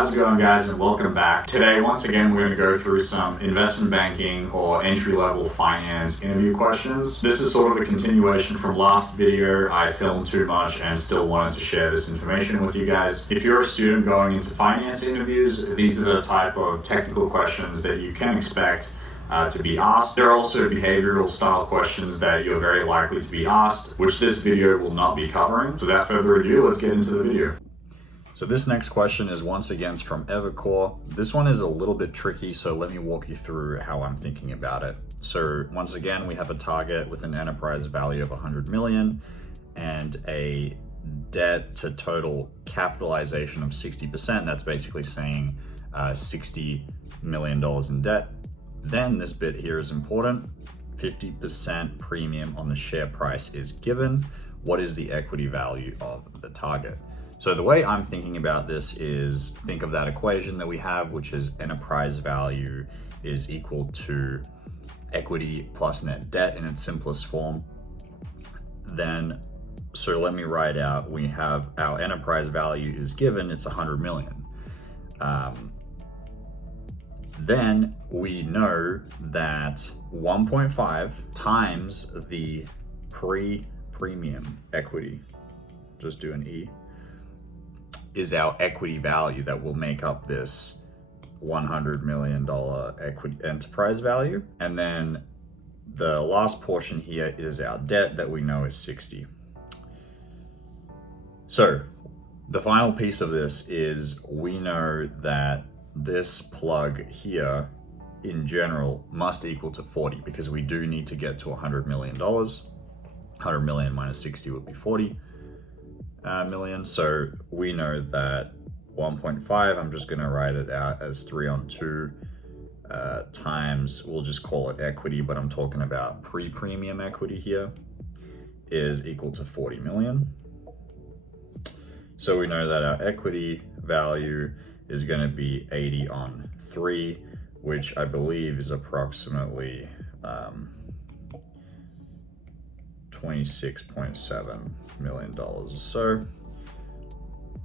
How's it going, guys, and welcome back. Today, once again, we're going to go through some investment banking or entry-level finance interview questions. This is sort of a continuation from last video. I filmed too much and still wanted to share this information with you guys. If you're a student going into finance interviews, these are the type of technical questions that you can expect to be asked. There are also behavioral style questions that you're very likely to be asked, which this video will not be covering. So without further ado, let's get into the video. So this next question is once again from Evercore. This one is a little bit tricky, so let me walk you through how I'm thinking about it. So once again, we have a target with an enterprise value of 100 million and a debt to total capitalization of 60%. That's basically saying $60 million in debt. Then this bit here is important. 50% premium on the share price is given. What is the equity value of the target? So the way I'm thinking about this is think of that equation that we have, which is enterprise value is equal to equity plus net debt in its simplest form. Then, so let me write out, we have our enterprise value is given, it's 100 million. Then we know that 1.5 times the premium equity, just do an E, is our equity value that will make up this $100 million equity enterprise value. And then the last portion here is our debt that we know is 60. So the final piece of this is we know that this plug here in general must equal to 40 because we do need to get to $100 million. 100 million minus 60 would be 40 million. So we know that 1.5, I'm just going to write it out as 3 on 2 times, we'll just call it equity, but I'm talking about pre-premium equity here, is equal to 40 million. So we know that our equity value is going to be 80 on 3, which I believe is approximately $26.7 million. So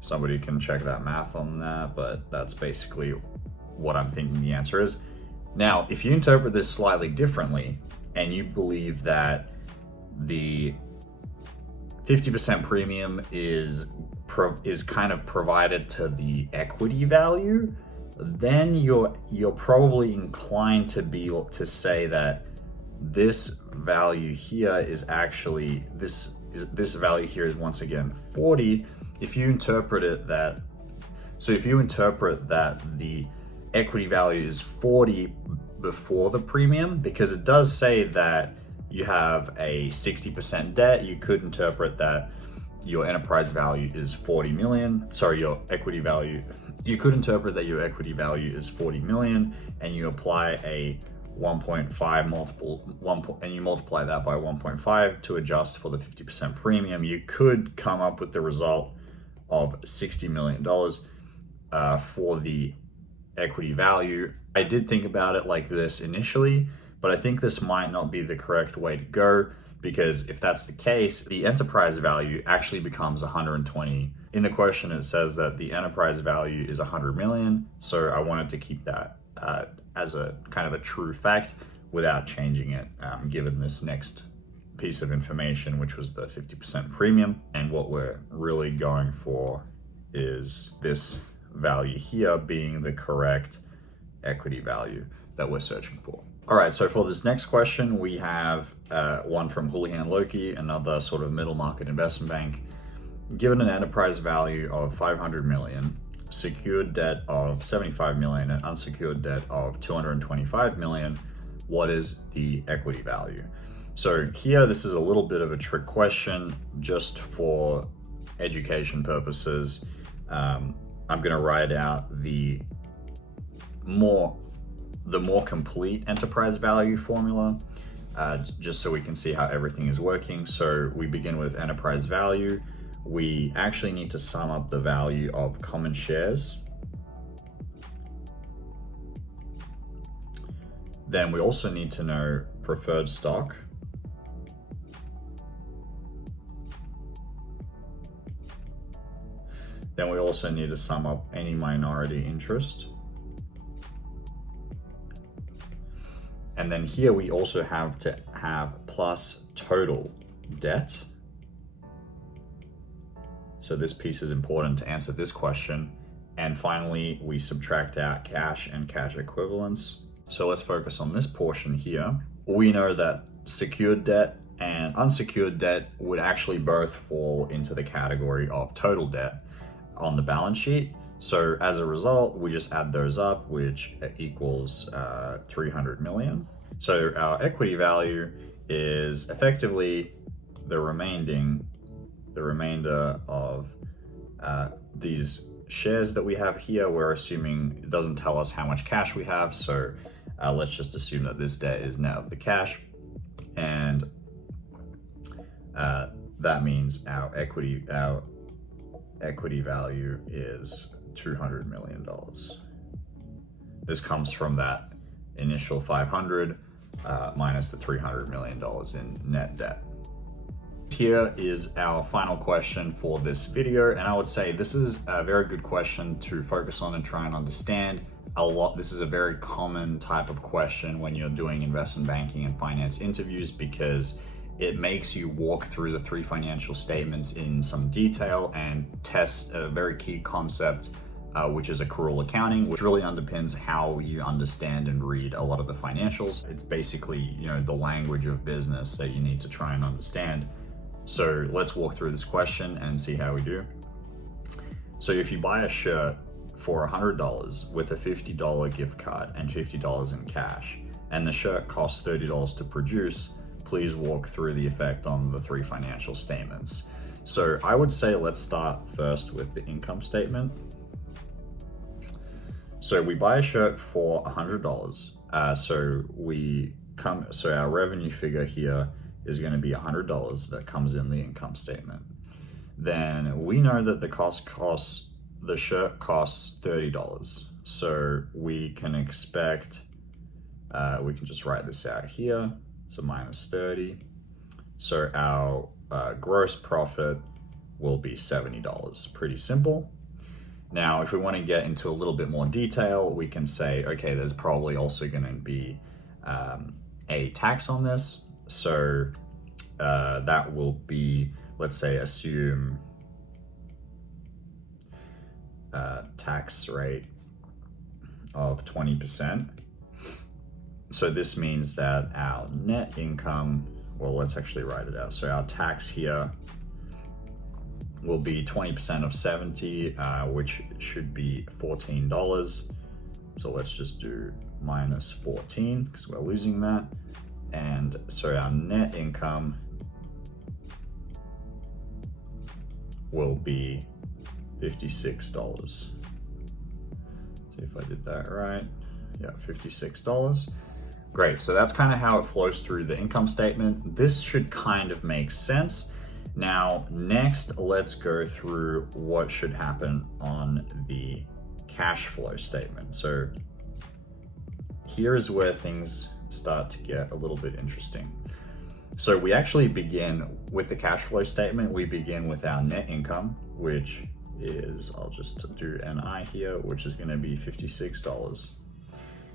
somebody can check that math on that, but that's basically what I'm thinking the answer is. Now, if you interpret this slightly differently and you believe that the 50% premium is kind of provided to the equity value, then you're probably inclined to say that this value here is actually this value here is once again 40. If you interpret it that, so if you interpret that the equity value is 40 before the premium, because it does say that you have a 60% debt, you could interpret that your enterprise value is 40 million. Sorry, your equity value. You could interpret that your equity value is 40 million and you apply a 1.5 multiple, and you multiply that by 1.5 to adjust for the 50% premium. You could come up with the result of $60 million for the equity value. I did think about it like this initially, but I think this might not be the correct way to go, because if that's the case, the enterprise value actually becomes 120. In the question, it says that the enterprise value is 100 million. So I wanted to keep that as a kind of a true fact without changing it, given this next piece of information, which was the 50% premium. And what we're really going for is this value here being the correct equity value that we're searching for. All right, so for this next question, we have one from Houlihan Lokey, another sort of middle market investment bank. Given an enterprise value of 500 million, secured debt of 75 million, and unsecured debt of 225 million, what is the equity value? So here, this is a little bit of a trick question just for education purposes. I'm gonna write out the more complete enterprise value formula, just so we can see how everything is working. So we begin with enterprise value. We actually need to sum up the value of common shares. Then we also need to know preferred stock. Then we also need to sum up any minority interest. And then here we also have to have plus total debt. So this piece is important to answer this question. And finally, we subtract out cash and cash equivalents. So let's focus on this portion here. We know that secured debt and unsecured debt would actually both fall into the category of total debt on the balance sheet. So as a result, we just add those up, which equals 300 million. So our equity value is effectively the remainder of these shares that we have here. We're assuming it doesn't tell us how much cash we have, so let's just assume that this debt is net of the cash, and that means our equity value is $200 million. This comes from that initial 500 minus the $300 million in net debt. Here is our final question for this video, and I would say this is a very good question to focus on and try and understand a lot. This is a very common type of question when you're doing investment banking and finance interviews, because it makes you walk through the three financial statements in some detail and test a very key concept, which is accrual accounting, which really underpins how you understand and read a lot of the financials. It's basically, the language of business that you need to try and understand. So let's walk through this question and see how we do. So if you buy a shirt for $100 with a $50 gift card and $50 in cash, and the shirt costs $30 to produce, please walk through the effect on the three financial statements. So I would say let's start first with the income statement. So we buy a shirt for $100. So our revenue figure here is going to be $100 that comes in the income statement. Then we know that the shirt costs $30. So we can expect, we can just write this out here. It's a minus 30. So our gross profit will be $70. Pretty simple. Now, if we want to get into a little bit more detail, we can say, okay, there's probably also going to be a tax on this. So that will be, let's say, assume tax rate of 20%. So this means that our net income, well, let's actually write it out. So our tax here will be 20% of 70, which should be $14. So let's just do minus 14 because we're losing that. And so our net income will be $56. See if I did that right. Yeah, $56. Great, so that's kind of how it flows through the income statement. This should kind of make sense. Now, next, let's go through what should happen on the cash flow statement. So here's where things start to get a little bit interesting. So we actually begin with the cash flow statement. We begin with our net income, which is, I'll just do NI here, which is going to be $56,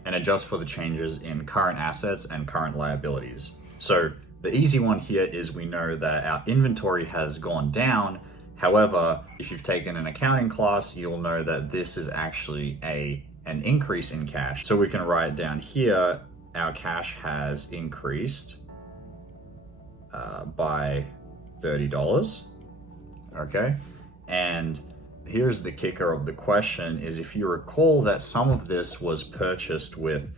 and adjust for the changes in current assets and current liabilities. So the easy one here is we know that our inventory has gone down. However, if you've taken an accounting class, you'll know that this is actually an increase in cash. So we can write down here, our cash has increased by $30, okay? And here's the kicker of the question is, if you recall that some of this was purchased with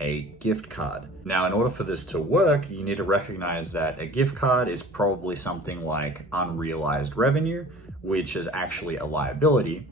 a gift card. Now, in order for this to work, you need to recognize that a gift card is probably something like unrealized revenue, which is actually a liability.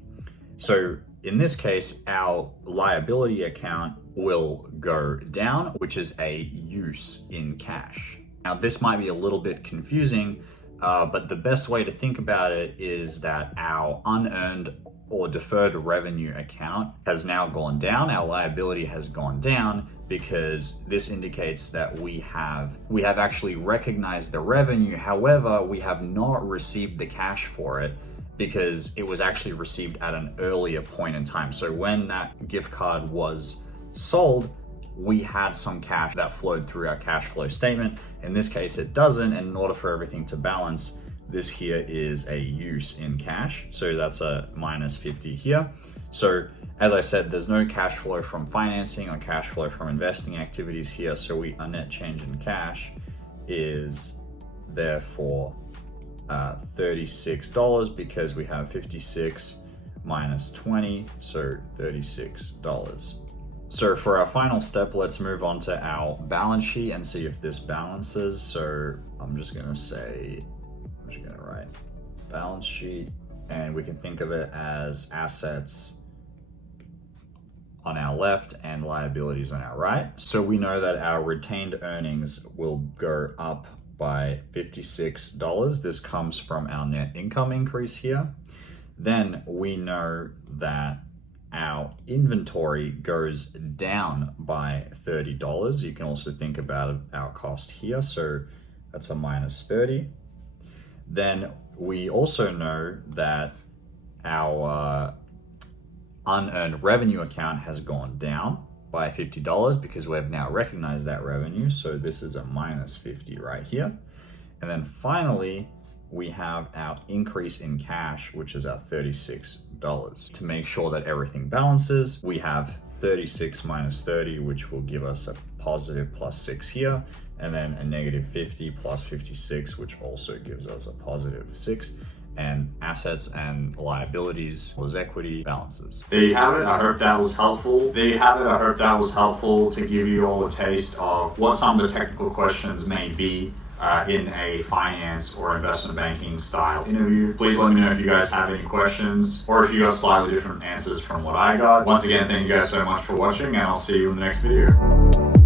So in this case, our liability account will go down, which is a use in cash. Now, this might be a little bit confusing, but the best way to think about it is that our unearned or deferred revenue account has now gone down. Our liability has gone down because this indicates that we have actually recognized the revenue. However, we have not received the cash for it. because it was actually received at an earlier point in time. So when that gift card was sold, we had some cash that flowed through our cash flow statement. In this case, it doesn't. And in order for everything to balance, this here is a use in cash. So that's a minus 50 here. So as I said, there's no cash flow from financing or cash flow from investing activities here. So our net change in cash is therefore $36 because we have 56 minus 20, so $36. So for our final step, let's move on to our balance sheet and see if this balances. So I'm just gonna write balance sheet, and we can think of it as assets on our left and liabilities on our right. So we know that our retained earnings will go up by $56. This comes from our net income increase here. Then we know that our inventory goes down by $30. You can also think about our cost here. So that's a minus 30. Then we also know that our unearned revenue account has gone down by $50 because we have now recognized that revenue. So this is a minus 50 right here. And then finally, we have our increase in cash, which is our $36. To make sure that everything balances, we have 36 minus 30, which will give us a positive plus 6 here, and then a negative 50 plus 56, which also gives us a positive 6. And assets and liabilities was equity balances. There you have it. I hope that was helpful. To give you all a taste of what some of the technical questions may be in a finance or investment banking style interview. Please let me know if you guys have any questions or if you got slightly different answers from what I got. Once again, thank you guys so much for watching, and I'll see you in the next video.